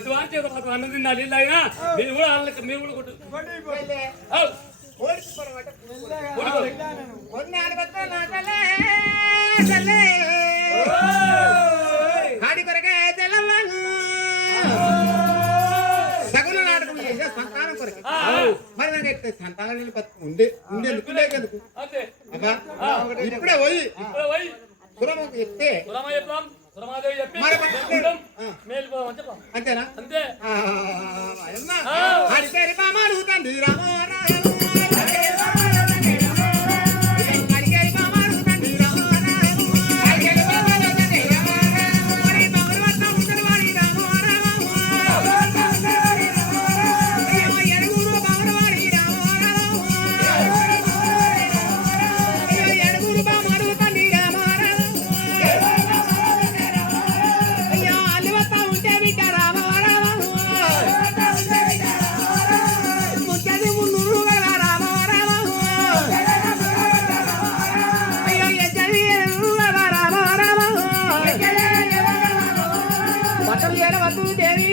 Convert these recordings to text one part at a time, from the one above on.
ఒక అన్నం తిన్నా నీళ్ళు తాగినా మీరు కూడా వాళ్ళకి మీరు కూడా కొట్టు. కొరకే తెల్లవాను. సగుల నాటకం చేసే సంతానం కొరకే. ఆ. మరి నాకు సంతానం ఉండే ఉండే అబ్బా ఇప్పుడే పోయి. కులమా చెప్తాం కులమాదేవి చెప్పి చెప్పాం. అంతేనా? అంతే. சொல்லி என வந்து தேவி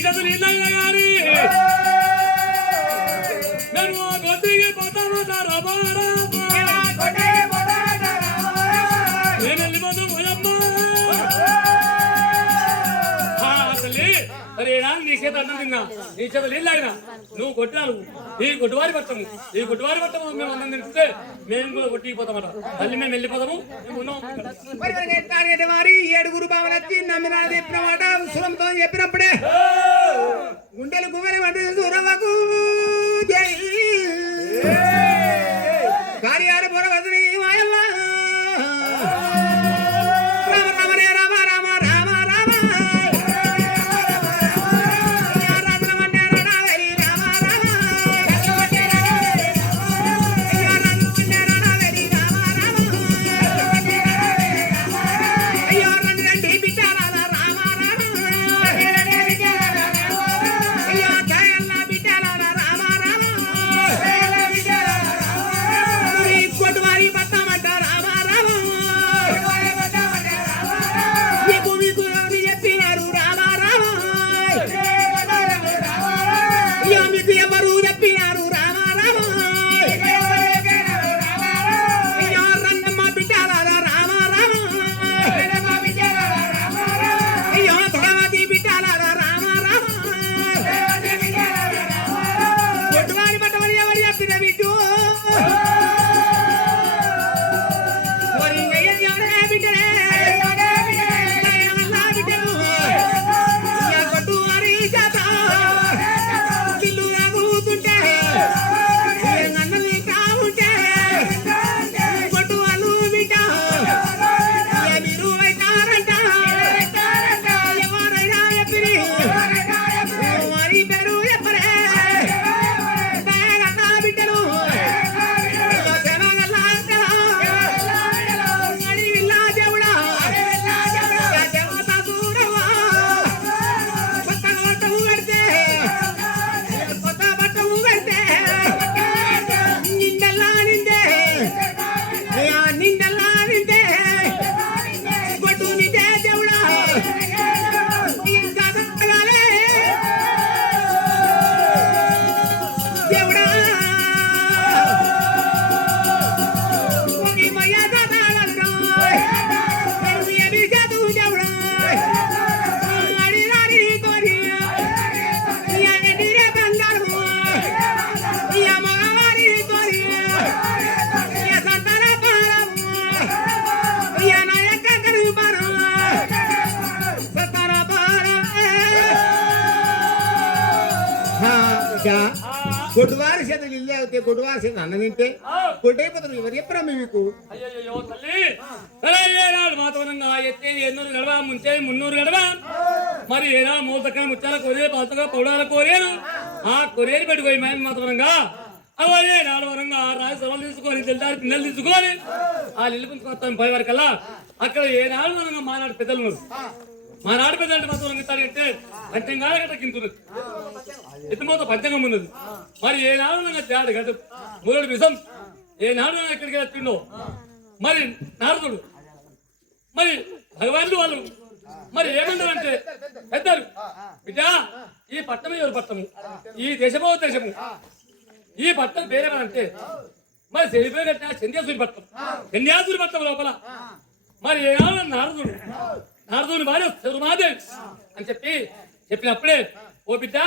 నీ చదువు నిన్నయ్య గారి. మేము గొడ్డికి పట్టమట రమారాబాయ్ నేను వెళ్ళిపోతాం అరే రా నీ చేత అన్నం తిన్నా. నీ చేత నీళ్ళు అయినా నువ్వు కొట్టినావు ఈ కొట్టువారి పట్టము ఈ కొట్టువారి పట్టము మేము అన్నం తింటుంటే మేము కూడా కొట్టిపోతామట. తల్లి మేము వెళ్ళిపోతాము. మేము ఉన్నాం. మరి మరి ఏడుగురు బావలు వచ్చి నమ్మిన చెప్పిన మాట సులంతో చెప్పినప్పుడే. గుండెలు గువ్వెలు వంటి సూరమ్మకు బిడ్డ గొడ్డువారి చేత ఇల్లు అవుతే గొడ్డువారి చేత అన్నం తింటే గొడ్డైపోతారు ఎవరు? చెప్పరా మీకు? తల్లి. ఎత్తే ఎన్నూరు గడవ ముంచే మున్నూరు గడవ. మరి ఏనా మూతక ముచ్చాల కొరే పాతగా పౌడాల కోరేరు ఆ కొరేరు పెట్టుకోయి మేము మాతవరంగా అవన్నీ నాలుగు వరంగా రాజు సభలు తీసుకొని తెల్లారి పిల్లలు తీసుకొని ఆ ఇల్లు పుంచుకొస్తాం పై వరకల్లా అక్కడ ఏనాడు వరంగా మానాడు పెద్దలు మా మానాడు పెద్దలు మాత్రం ఇస్తాడంటే పంచంగాల గట్ట కింతున్నది ఎత్తుమోత పంచంగం ఉన్నది. మరి ఏ నాడు తేడు గట్టు మూడు విషం. ఏ నాడు ఎక్కడికి వచ్చిండో మరి నారదుడు. మరి భగవానుడు వాళ్ళు. మరి ఏమన్నారంటే పెద్దలు బిడ్డా ఈ పట్టణం ఎవరు పట్టము ఈ దేశమో దేశము? ఈ పట్టం వేరే అంటే మరి చెడిపోయి కట్టిన పట్టం చంద్యాసురి పట్టం లోపల. మరి ఏమన్నా నారదుడు. నారదుని భార్య శరుమాదేవి అని చెప్పి చెప్పినప్పుడే ఓ బిడ్డ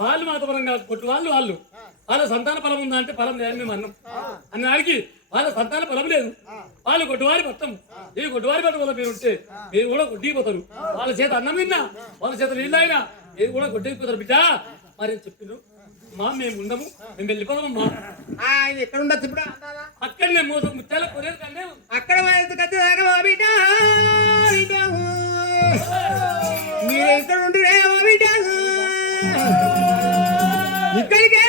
వాళ్ళు మాతపరంగా కొట్టు వాళ్ళు వాళ్ళు. వాళ్ళ సంతాన ఫలం ఉందా అంటే ఫలం లేదని మేము అన్నాం. అన్న దానికి వాళ్ళ సంతాన ఫలం లేదు. వాళ్ళు కొట్టువారి పట్టం ఈ కొట్టువారి పట్టం వల్ల మీరు ఉంటే మీరు కూడా కొట్టిపోతారు. వాళ్ళ చేత అన్నం తిన్నా వాళ్ళ చేత నీళ్ళు అయినా మీరు కూడా కొట్టిపోతారు బిడ్డ. మరి చెప్పిండ్రు మా మేము ఉండము మేము వెళ్ళిపోదాము మా. ఆయన ఎక్కడ ఉండొచ్చు ఇప్పుడు? అక్కడనే మోసం ముత్యాల కొనేది కంటే అక్కడ బిడ్డ. మీరు ఎక్కడ ఉంటురే ఇక్కడికే